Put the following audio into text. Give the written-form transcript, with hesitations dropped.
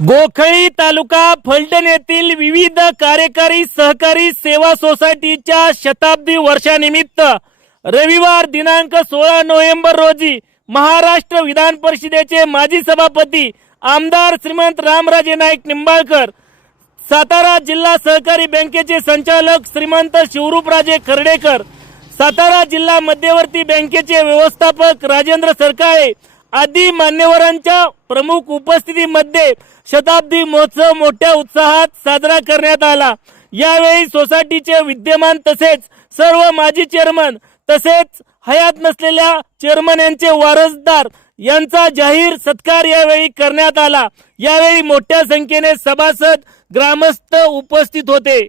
गोखळी तालुका फलटण येथील विविध कार्यकारी सहकारी सेवा सोसायटीच्या शताब्दी वर्षानिमित्त रविवार दिनांक 16 नोव्हेंबर रोजी महाराष्ट्र विधान परिषदेचे माजी सभापती आमदार श्रीमंत रामराजे नाईक निंबाळकर, सातारा जिल्हा सहकारी बँकेचे संचालक श्रीमंत शिवरूपराजे खर्डेकर, सातारा जिल्हा मध्यवर्ती बँकेचे व्यवस्थापक राजेंद्र सरकाळे आदी मान्यवरांच्या प्रमुख उपस्थितीमध्ये शताब्दी महोत्सव मोठ्या उत्साहात साजरा करण्यात आला। यावेळी सोसायटीचे विद्यमान तसेच सर्व माजी चेअरमन तसेच हयात नसलेल्या चेअरमन यांचे वारसदार यांचा जाहीर सत्कार यावेळी करण्यात आला। यावेळी मोठ्या संख्येने सभासद ग्रामस्थ उपस्थित होते।